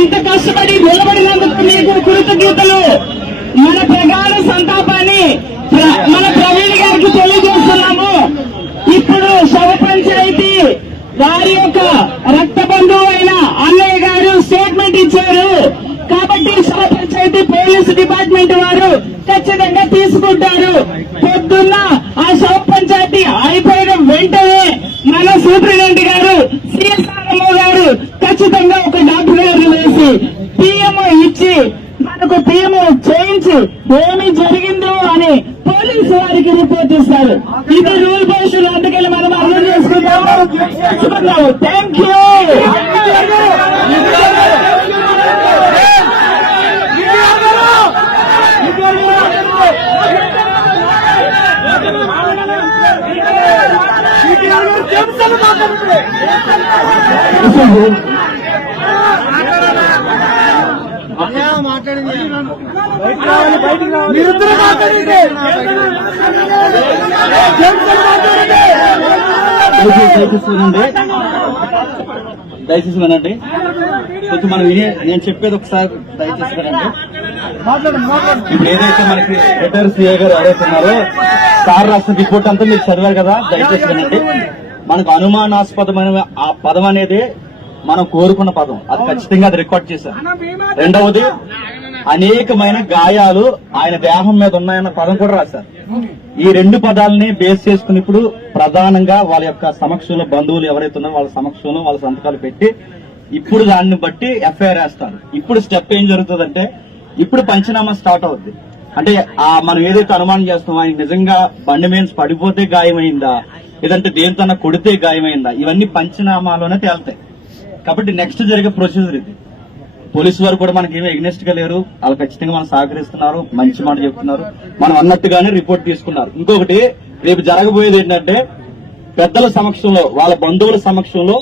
ఇంత కష్టపడి నిలబడినందుకు మీకు కృతజ్ఞతలు. మన ప్రగాఢ సంతాపాన్ని మన ప్రవీణ్ గారికి తెలియజేస్తున్నాము. ఇప్పుడు శవ పంచాయతీ వారి యొక్క రక్త బంధువు అయిన అన్నయ్య గారు స్టేట్మెంట్ ఇచ్చారు. కాబట్టి శవ పంచాయతీ పోలీసు డిపార్ట్మెంట్ వారు ఖచ్చితంగా తీసుకుంటారు. పొద్దున్న ఆ శవ పంచాయతీ అయిపోయిన వెంటనే మన సూపరింటెండెంట్ గారు సిఎస్ఆర్ఎంఓ గారు ఖచ్చితంగా ఒక డాక్టర్ గారు వేసి పిఎంఓ ఇచ్చి మనకు పిఎంఓ చేయించి ఏమి జరిగిందో అని పోలీసు వారికి రిపోర్ట్ ఇస్తారు. ఇది రూల్ బేస్డ్. అందుకని మనం అర్థం చేసుకుంటాము. Thank you. మీరిద్దరూ మాట్లాడండి. దయచేసి వినండి. కొంచెం మనం నేను చెప్పేది ఒకసారి దయచేసి వినండి. ఇప్పుడు ఏదైతే మనకి రిటైర్ సిఐ గారు అడుగుతున్నారో సార్ రాసిన రిపోర్ట్ అంతా మీరు చదివారు కదా. దయచేసి వినండి. మనకు అనుమానాస్పదమైన ఆ పదం అనేది మనం కోరుకున్న పదం, అది ఖచ్చితంగా అది రికార్డ్ చేశారు. రెండవది అనేకమైన గాయాలు ఆయన దేహం మీద ఉన్నాయన్న పదం కూడా రాశారు. ఈ రెండు పదాలని బేస్ చేసుకుని ఇప్పుడు ప్రధానంగా వాళ్ళ యొక్క సమక్షంలో బంధువులు ఎవరైతే ఉన్నారో వాళ్ళ సమక్షంలో వాళ్ళ సంతకాలు పెట్టి ఇప్పుడు దాన్ని బట్టి ఎఫ్ఐఆర్ వేస్తారు. ఇప్పుడు స్టెప్ ఏం జరుగుతుందంటే ఇప్పుడు పంచనామా స్టార్ట్ అవుద్ది. అంటే మనం ఏదైతే అనుమానం చేస్తామో ఆయన నిజంగా బండి మీద పడిపోతే గాయమైందా, లేదంటే దేనితోన్నా కొడితే గాయమైందా, ఇవన్నీ పంచనామాలోనే తేలుతాయి. కాబట్టి నెక్స్ట్ జరిగే ప్రొసీజర్ ఇది. పోలీసు వారు కూడా మనకి ఏమీ ఎగ్నెస్ట్ గా లేరు. వాళ్ళు ఖచ్చితంగా మనం సహకరిస్తున్నారు, మంచి మాట చెప్తున్నారు, మనం అన్నట్టుగానే రిపోర్ట్ తీసుకున్నారు. ఇంకొకటి రేపు జరగబోయేది ఏంటంటే పెద్దల సమక్షంలో వాళ్ళ బంధువుల సమక్షంలో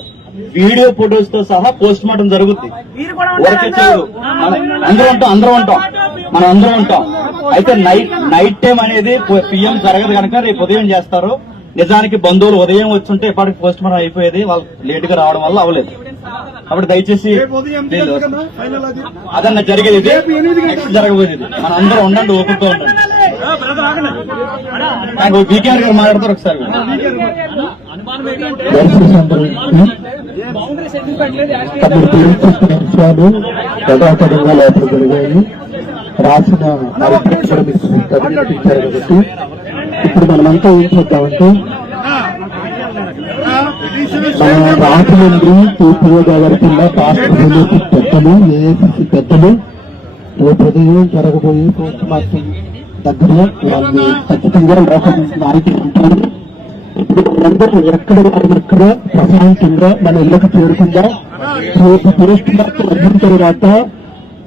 వీడియో ఫొటోస్ తో సహా పోస్ట్ మార్టం జరుగుతుంది. ఊరికే చేయదు. అందరం ఉంటాం. అయితే నైట్ టైం అనేది పిఎం జరగదు కనుక రేపు ఉదయం చేస్తారు. నిజానికి బంధువులు ఉదయం వచ్చుంటే ఎప్పటికి పోస్ట్ మార్టం అయిపోయేది, వాళ్ళు లేట్ గా రావడం వల్ల అవ్వలేదు. కాబట్టి దయచేసి అదన్నా జరిగేది నెక్స్ట్ జరగబోయేది. మన అందరూ ఉండండి, ఓపికతో ఉండండి. బీకేఆర్ గారు మాట్లాడతారు ఒకసారి. యథాతథంగా లోపల జరిగాయి. రాసిన కాబట్టి ఇప్పుడు మనమంతా ఏం చేద్దామంటే మన రాజమండ్రి తూర్పుగోదావరి జిల్లా పాస్టర్ పెద్దలు, ఏఐసిసి పెద్దలు రేపు ఉదయం జరగబోయే పోస్ట్ మార్టం దగ్గర వాళ్ళు ఖచ్చితంగా లోకల్ నాయకులు ఉంటారు. ఇప్పుడు వాళ్ళందరూ ఎక్కడ ప్రశాంతంగా మన ఇళ్లకు చేరుకుందాం. రేపు పోస్ట్ మార్టం అయిన తర్వాత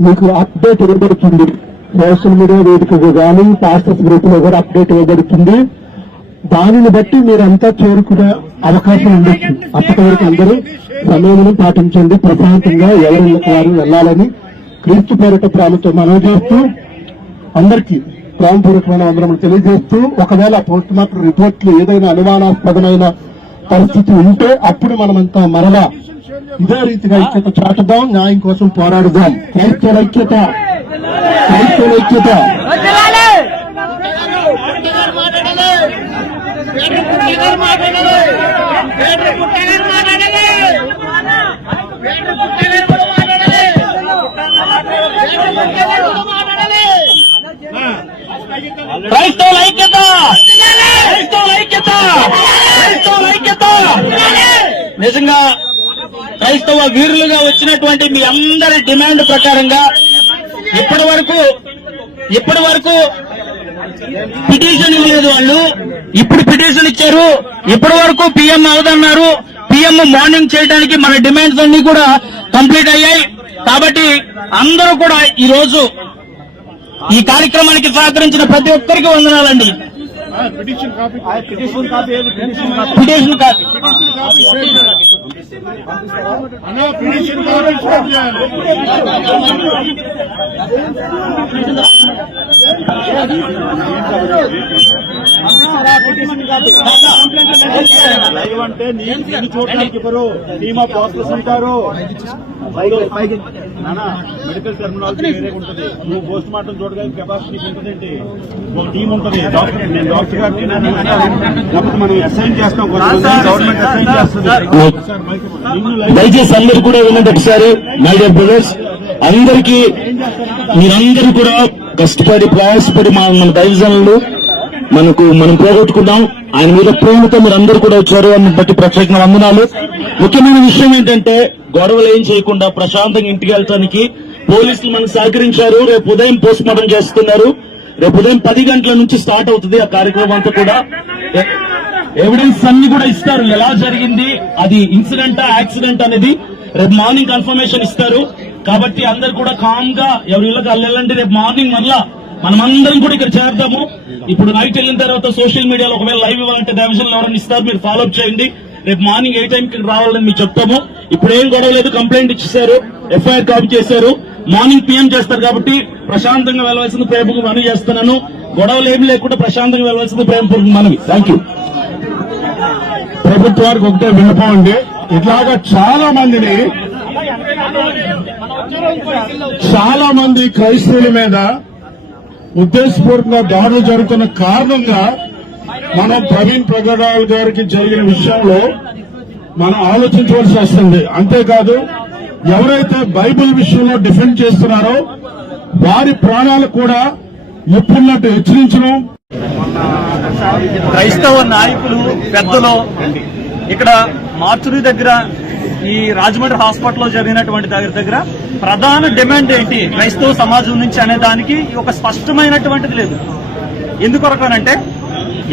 మీకు అప్డేట్ ఇవ్వబడుతుంది. సోషల్ మీడియా వేదికగా కానీ పాస్టర్స్ గ్రూప్ లో కూడా అప్డేట్ ఇవ్వబడుతుంది. దానిని బట్టి మీరంతా చేరుకునే అవకాశం ఉండొచ్చు. అప్పటి వరకు అందరూ సమయాన్ని పాటించండి. ప్రశాంతంగా ఎవరిళ్ళకి వారు వెళ్లాలని క్రీస్తు పేరిట ప్రేమతో మనవి చేస్తూ అందరికీ ప్రేమపూర్వకమైన వందనములు తెలియజేస్తూ, ఒకవేళ పోస్ట్ మార్టం రిపోర్ట్లు ఏదైనా అనుమానాస్పదమైన పరిస్థితి ఉంటే అప్పుడు మనమంతా మరలా ఇదే రీతిగా ఐక్యత చాటుదాం, న్యాయం కోసం పోరాడుదాం. క్రైస్తవుల ఐక్యత. నిజంగా క్రైస్తవ వీరులుగా వచ్చినటువంటి మీ అందరి డిమాండ్ ప్రకారంగా ఇప్పటి వరకు పిటిషన్ ఇవ్వలేదు వాళ్ళు. ఇప్పుడు పిటిషన్ ఇచ్చారు. ఇప్పటి వరకు పిఎం అవదన్నారు. పిఎం మార్నింగ్ చేయడానికి మన డిమాండ్స్ అన్ని కూడా కంప్లీట్ అయ్యాయి. కాబట్టి అందరూ కూడా ఈ రోజు ఈ కార్యక్రమానికి సహకరించిన ప్రతి ఒక్కరికి వందనాలండి. పిటిషన్ కాపీ లైవ్ అంటే నేను చూడడానికి ఇప్పుడు టీమ్ ఆఫ్ డాక్టర్స్ ఉంటారు. మెడికల్ టెర్మినాలజీ వేరే ఉంటుంది. నువ్వు పోస్ట్ మార్టం చూడడానికి కెపాసిటీ ఉంటుందండి. ఒక టీం ఉంటుంది. డాక్టర్ నేను డాక్టర్ గారిని లేకపోతే మనం అసైన్ చేస్తాం, గవర్నమెంట్ అసైన్ చేస్తుంది. దయచేసి అందరూ కూడా వినండి ఒకసారి. మై డియర్ బ్రదర్స్, అందరికీ మీరందరూ కూడా కష్టపడి ప్రయాసపడి మన దైవజనులు మనం పోగొట్టుకున్నాం. ఆయన మీద ప్రేమతో మీరు అందరూ కూడా వచ్చారు అని బట్టి ప్రత్యేక వందనాలు. ముఖ్యమైన విషయం ఏంటంటే గొడవలు ఏం చేయకుండా ప్రశాంతంగా ఇంటికి వెళ్ళటానికి పోలీసులు మనకు సహకరించారు. రేపు ఉదయం పోస్ట్ మార్టం చేస్తున్నారు. రేపు ఉదయం 10 గంటల నుంచి స్టార్ట్ అవుతుంది ఆ కార్యక్రమం అంతా కూడా. ఎవిడెన్స్ అన్ని కూడా ఇస్తారు, ఎలా జరిగింది, అది ఇన్సిడెంటా యాక్సిడెంట్ అనేది రేపు మార్నింగ్ కన్ఫర్మేషన్ ఇస్తారు. కాబట్టి అందరు కూడా కామ్ గా ఎవరి ఇళ్ళకి వెళ్ళండి. రేపు మార్నింగ్ మళ్ళా మనమందరం కూడా ఇక్కడ చేద్దాము. ఇప్పుడు నైట్ వెళ్ళిన తర్వాత సోషల్ మీడియాలో ఒకవేళ లైవ్ ఇవ్వాలంటే డైవిజన్ ఎవరైనా ఇస్తారు, మీరు ఫాలో అప్ చేయండి. రేపు మార్నింగ్ ఏ టైంకి రావాలని మీకు చెప్తాము. ఇప్పుడు ఏం గొడవ లేదు, కంప్లైంట్ ఇచ్చేశారు, ఎఫ్ఐఆర్ కాపీ చేశారు. మార్నింగ్ PM చేస్తారు కాబట్టి ప్రశాంతంగా వెళ్ళవలసింది ప్రేమకు మనవి చేస్తున్నాను. గొడవలు ఏమి లేకుండా ప్రశాంతంగా వెళ్ళవలసింది ప్రేమపూర్వక మనవి. Thank you. ప్రభుత్వానికి ఒకటే విన్నపం అండి, ఇట్లాగా చాలా మంది క్రైస్తవుల మీద ఉద్దేశపూర్వకంగా దాడులు జరుగుతున్న కారణంగా మనం ప్రవీణ్ ప్రగడాల్ గారికి జరిగిన విషయంలో మనం ఆలోచించవలసి వస్తుంది. అంతేకాదు ఎవరైతే బైబిల్ విషయంలో డిఫెండ్ చేస్తున్నారో వారి ప్రాణాలు కూడా ఎప్పుడున్నట్టు హెచ్చరించడం. క్రైస్తవ నాయకులు పెద్దలు ఇక్కడ మార్చురీ దగ్గర ఈ రాజమండ్రి హాస్పిటల్లో జరిగినటువంటి దగ్గర ప్రధాన డిమాండ్ ఏంటి క్రైస్తవ సమాజం నుంచి అనే దానికి ఒక స్పష్టమైనటువంటిది లేదు. ఎందుకొరకనంటే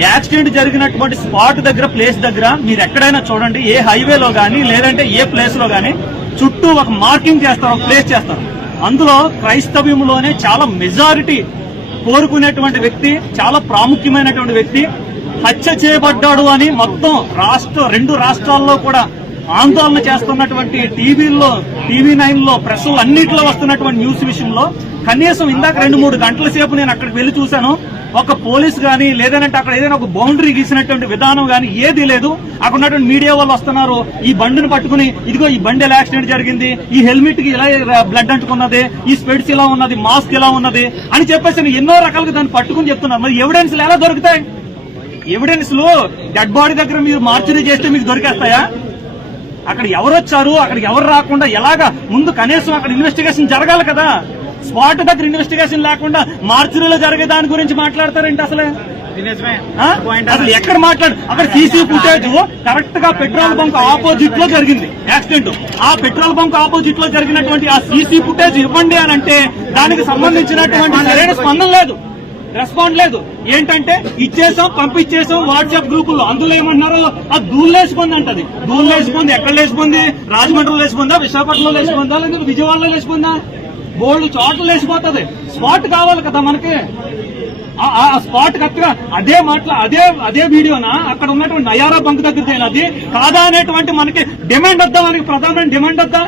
యాక్సిడెంట్ జరిగినటువంటి స్పాట్ దగ్గర ప్లేస్ దగ్గర మీరు ఎక్కడైనా చూడండి, ఏ హైవేలో గానీ లేదంటే ఏ ప్లేస్ లో గానీ చుట్టూ ఒక మార్కింగ్ చేస్తారు, ఒక ప్లేస్ చేస్తారు. అందులో క్రైస్తవ్యంలోనే చాలా మెజారిటీ కోరుకునేటువంటి వ్యక్తి, చాలా ప్రాముఖ్యమైనటువంటి వ్యక్తి హత్య చేయబడ్డాడు అని మొత్తం రెండు రాష్ట్రాల్లో కూడా ఆందోళన చేస్తున్నటువంటి TV9 లో ప్రెస్ అన్నింటిలో వస్తున్నటువంటి న్యూస్ విషయంలో కనీసం ఇందాక 2-3 గంటల సేపు నేను అక్కడికి వెళ్లి చూశాను. ఒక పోలీస్ గానీ లేదంటే అక్కడ ఏదైనా ఒక బౌండరీ గీసినటువంటి విధానం గానీ ఏదీ లేదు. అక్కడ ఉన్నటువంటి మీడియా వాళ్ళు వస్తున్నారు, ఈ బండిని పట్టుకుని ఇదిగో ఈ బండి ఎలా యాక్సిడెంట్ జరిగింది, ఈ హెల్మెట్ కి ఇలా బ్లడ్ అంటుకున్నది, ఈ స్పెడ్స్ ఇలా ఉన్నది, మాస్క్ ఇలా ఉన్నది అని చెప్పేసి ఎన్నో రకాలుగా దాన్ని పట్టుకుని చెప్తున్నారు. మరి ఎవిడెన్స్ ఎలా దొరుకుతాయి? ఎవిడెన్స్ లు డెడ్ బాడీ దగ్గర మీరు మార్చురీ చేస్తే మీకు దొరికేస్తాయా? అక్కడ ఎవరు వచ్చారు, అక్కడికి ఎవరు రాకుండా ఎలాగా ముందు కనీసం అక్కడ ఇన్వెస్టిగేషన్ జరగాలి కదా. స్పాట్ దగ్గర ఇన్వెస్టిగేషన్ లేకుండా మార్చురీలో జరిగే దాని గురించి మాట్లాడతారేంటి? అసలు ఎక్కడ అక్కడ సీసీ ఫుటేజ్ కరెక్ట్ గా పెట్రోల్ బంక్ ఆపోజిట్ లో జరిగింది యాక్సిడెంట్. ఆ పెట్రోల్ బంక్ ఆపోజిట్ లో జరిగినటువంటి ఆ సీసీ ఫుటేజ్ ఇవ్వండి అని అంటే దానికి సంబంధించినటువంటి సరైన స్పందన లేదు, రెస్పాండ్ లేదు. ఏంటంటే ఇచ్చేసాం, పంపించేసాం వాట్సాప్ గ్రూపుల్లో. అందులో ఏమన్నారు, ఆ దూళ్ళేసిపోంది అంటది. దూళ్ళేసిపోంది ఎక్కడ లేచిపోంది? రాజమండ్రిలో లేచిపోందా, విశాఖపట్నంలో లేచిపోందా, లేదా విజయవాడలో లేచిపోందా? బోల్డ్ చోట్ల లేచిపోతుంది. స్పాట్ కావాలి కదా మనకి. ఆ స్పాట్ కరెక్ట్గా అదే వీడియోనా అక్కడ ఉన్నటువంటి నయారా బంక్ దగ్గర అది కాదా అనేటువంటి మనకి డిమాండ్ వద్దా? మనకి ప్రధానమైన డిమాండ్ వద్దా?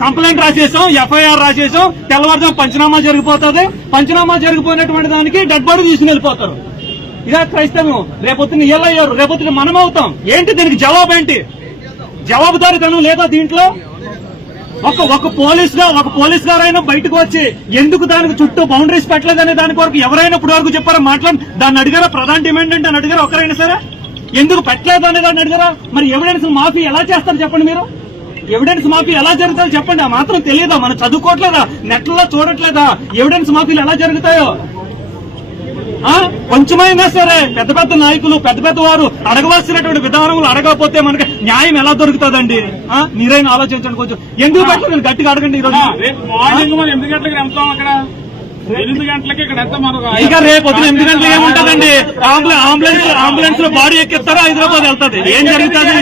కంప్లైంట్ రాసేసాం, FIR రాసేసాం, తెల్లవారుజాము పంచనామా జరిగిపోతుంది. పంచనామా జరిగిపోయినటువంటి దానికి డెడ్ బాడీ తీసుకుని వెళ్ళిపోతారు. ఇదే క్రైస్తవం. రేపొద్దున ఇయ్యారు, రేపొద్దున మనం అవుతాం. ఏంటి దీనికి జవాబు? ఏంటి జవాబుదారీతనం లేదా దీంట్లో? ఒక పోలీస్ గారైనా బయటకు వచ్చి ఎందుకు దానికి చుట్టూ బౌండరీస్ పెట్టలేదనే దాని వరకు ఎవరైనా ఇప్పుడు వరకు చెప్పారా? దాన్ని అడిగారా? ప్రధాన డిమాండ్ అంటే అని అడిగారా? ఒకరైనా సరే ఎందుకు పెట్టలేదు అనే దాన్ని అడిగారా? మరి ఎవిడెన్స్ మాఫీ ఎలా చేస్తారు చెప్పండి? మీరు ఎవిడెన్స్ మాఫీ ఎలా జరుగుతాయో చెప్పండి. ఆ మాత్రం తెలియదా? మనం చదువుకోవట్లేదా? నెట్లలో చూడట్లేదా ఎవిడెన్స్ మాఫీలు ఎలా జరుగుతాయో? కొంచెమైనా సరే పెద్ద పెద్ద నాయకులు, పెద్ద వారు అడగవలసినటువంటి విధానములు అడగకపోతే మనకి న్యాయం ఎలా దొరుకుతుందండి? మీరైనా ఆలోచించండి కొంచెం. ఎందుకు పెట్టలేదు? గట్టిగా అడగండి. ఈరోజు మార్నింగ్ మనం 8 గంటలకు వెళ్తాం. అక్కడ 8 గంటలకి ఇక్కడ ఎంత మనకు ఇక రేపు పొద్దున 8 గంటలు ఏముంటదండి? అంబులెన్స్ లో బాడీ ఎక్కిస్తారా, హైదరాబాద్ వెళ్తుంది. ఏం జరుగుతుంది?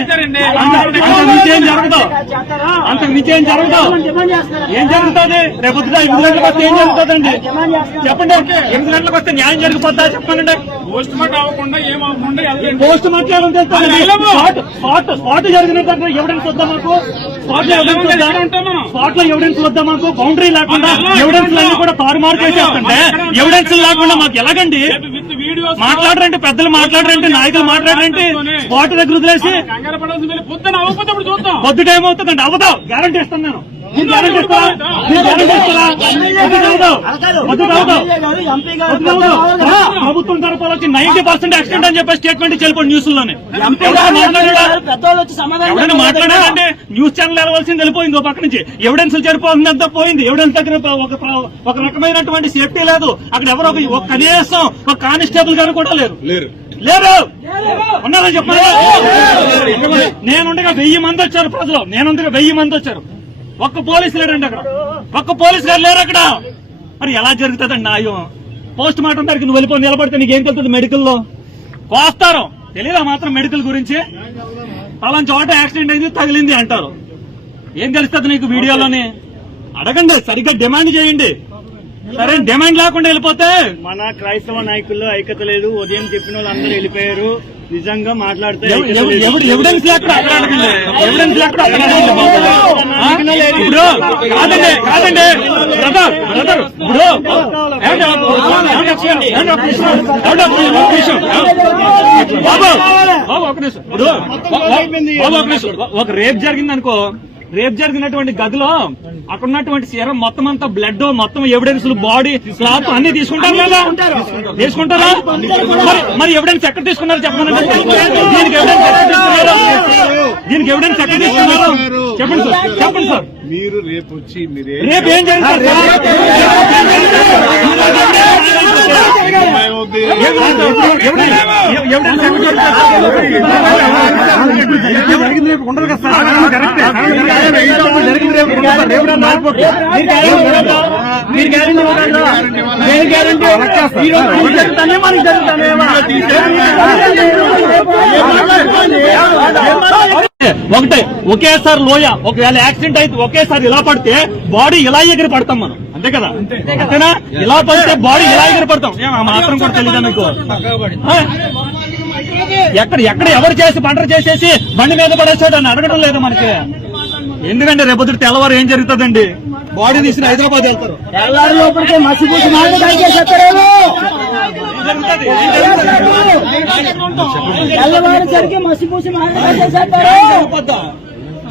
అంతకు మించి ఏం జరగదు. అంతకు మించి ఏం జరగదు. ఏం జరుగుతుంది? రేపు పొద్దున 8 గంటలకు వస్తే ఏం జరుగుతుందండి? చెప్పండి. 8 గంటలకు వస్తే న్యాయం జరిగిపోతా చెప్పండి. పోస్ట్ మార్టం అవ్వకుండా ఏమవ్వకుండా పోస్ట్ మార్టం స్పాట్ జరిగినట్టు ఎవిడెన్స్ వద్దా మాకు? స్పాట్ లో ఎవిడెన్స్ వద్దా మాకు? బౌండరీ లేకుండా ఎవిడెన్స్ అన్ని కూడా తారుమారు చేసేస్తుంటే ఎవిడెన్స్ లేకుండా మాకు ఎలాగండి? మాట్లాడరంటే పెద్దలు, మాట్లాడరంటే నాయకులు, మాట్లాడరంటే స్పాట్ దగ్గర వదిలేసి పొద్దుట ఏమవుతుందండి? అవదావు గ్యారంటీ ఇస్తాను నేను. ప్రభుత్వం తరపున వచ్చి 90% యాక్సిడెంట్ అని చెప్పి స్టేట్మెంట్ చెల్లిపోయి న్యూస్ లోనే ఎవరైనా మాట్లాడాలంటే న్యూస్ ఛానల్ వెళ్ళవలసింది వెళ్ళిపోయింది. ఒక పక్క నుంచి ఎవిడెన్స్ సరిపోతుందంతా పోయింది. ఎవిడెన్స్ దగ్గర ఒక రకమైనటువంటి సేఫ్టీ లేదు. అక్కడ ఎవరో ఒక కనీసం ఒక కానిస్టేబుల్ గారు కూడా లేరు. ఉన్నారని చెప్పాలి. నేనుండగా 1000 మంది వచ్చారు ప్రజలు. నేనుండగా 1000 మంది వచ్చారు. ఒక్క పోలీసు లేడండి అక్కడ. ఒక్క పోలీసు గారు లేరు అక్కడ. మరి ఎలా జరుగుతుందండి న్యాయం? పోస్ట్ మార్టం దగ్గరికి నువ్వు వెళ్ళిపోయి నిలబడితే నీకేం తెలుస్తుంది? మెడికల్లో కోస్తారు. తెలీదా మాత్రం మెడికల్ గురించి? పలానా చోట యాక్సిడెంట్ అయింది, తగిలింది అంటారు. ఏం తెలుస్తుంది నీకు వీడియోలోని? అడగండి, సరిగ్గా డిమాండ్ చేయండి. సరే డిమాండ్ లేకుండా వెళ్ళిపోతే మన క్రైస్తవ నాయకుల్లో ఐక్యత లేదు. ఉదయం చెప్పిన వాళ్ళు అందరూ వెళ్ళిపోయారు. నిజంగా మాట్లాడితే ఎవిడెన్స్ లేకుండా అడగండి. ఎవిడెన్స్ లేకుండా అడగండి. ఇప్పుడు కాదండి బ్రదర్ ఇప్పుడు ఒక రేప్ జరిగింది అనుకో. రేప్ జరిగినటువంటి గదిలో అక్కడ ఉన్నటువంటి సీరం మొత్తం అంతా బ్లడ్, మొత్తం ఎవిడెన్స్, బాడీ, క్లాత్ అన్ని తీసుకుంటారు కదా? తీసుకుంటారా? మరి ఎవిడెన్స్ ఎక్కడ తీసుకున్నారు చెప్పండి. దీనికి ఎవిడెన్స్ ఎక్కడ తీసుకున్నారు? దీనికి ఎవిడెన్స్ ఎక్కడ తీసుకున్నారు చెప్పండి సార్. చెప్పండి సార్. మీరు రేపు వచ్చి రేపు ఏం జరుగుతుంది? ఉండదు కదా సార్. ఒకటే ఒకేసారి లోయ, ఒకవేళ యాక్సిడెంట్ అయితే ఒకేసారి ఇలా పడితే బాడీ ఇలా ఎగిరి పడతాం మనం. అంతే కదా? అంతేనా? ఇలా పడితే బాడీ ఇలా ఎగిరి పడతాం. మాత్రం కూడా తెలీదా మీకు? ఎక్కడ ఎవరు చేసి పంటలు చేసేసి బండి మీద పడేసాడు అని అడగడం లేదు మనకి. ఎందుకంటే రేపొద్దు తెల్లవారు ఏం జరుగుతుందండి? బాడీ తీసుకుని హైదరాబాద్ వెళ్తారు.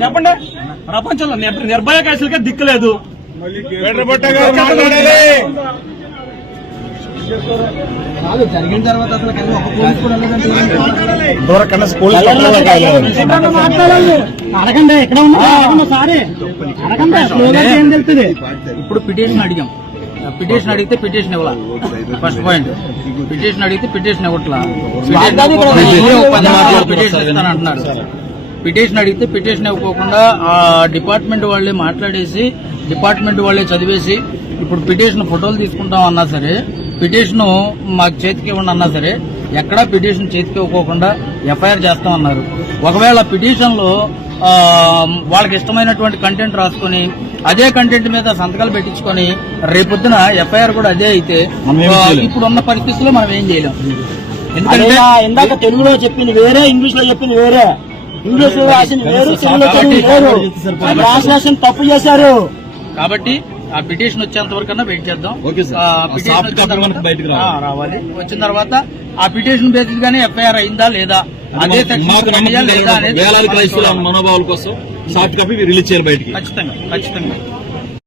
చెప్పండి. ప్రపంచంలో నిర్భయ కేసులకే దిక్కు లేదు. జరిగిన తర్వాత అసలు ఒక పోలీసు కూడా అడగండి. ఎక్కడ ఉన్నా సారీ అడగండి. ఏం తెలుస్తుంది? ఇప్పుడు పిటిషన్ అడిగాం. పిటిషన్ అడిగితే పిటిషన్ ఇవ్వాల. ఫస్ట్ పాయింట్, పిటిషన్ అడిగితే పిటిషన్ ఇవ్వట్లా. పిటిషన్ ఇస్తానంటున్నారు. పిటిషన్ అడిగితే పిటిషన్ ఇవ్వకుండా ఆ డిపార్ట్మెంట్ వాళ్ళే మాట్లాడేసి, డిపార్ట్మెంట్ వాళ్ళే చదివేసి, ఇప్పుడు పిటిషన్ ఫోటోలు తీసుకుంటాం అన్నా సరే, పిటిషన్ మాకు చేతికి ఇవ్వండి అన్నా సరే, ఎక్కడా పిటిషన్ చేతికి ఇవ్వకుండా ఎఫ్ఐఆర్ చేస్తామన్నారు. ఒకవేళ పిటిషన్ లో వాళ్ళకి ఇష్టమైనటువంటి కంటెంట్ రాసుకుని అదే కంటెంట్ మీద సంతకాలు పెట్టించుకొని రేపొద్దున ఎఫ్ఐఆర్ కూడా అదే అయితే ఇప్పుడు ఉన్న పరిస్థితుల్లో మనం ఏం చేయలేం. ఎందుకంటే ఇందాక తెలుగులో చెప్పింది వేరే, ఇంగ్లీష్ లో చెప్పింది వేరే. ఇంగ్లీష్ లో రాసింది వేరు, తెలుగులో వేరు. ట్రాన్స్లేషన్ తప్పు చేశారు. కాబట్టి ఆ పిటిషన్ వచ్చేంత వరకన్నా వెయిట్ చేద్దాం. రావాలి. వచ్చిన తర్వాత ఆ పిటిషన్ బేసిస్ గానే ఎఫ్ఐఆర్ అయిందా లేదా, అదే సెక్షన్ లేదా అనేది మనోభావాల కోసం సాఫ్ట్ కాపీ రిలీజ్ చేయాలి బయటికి. ఖచ్చితంగా.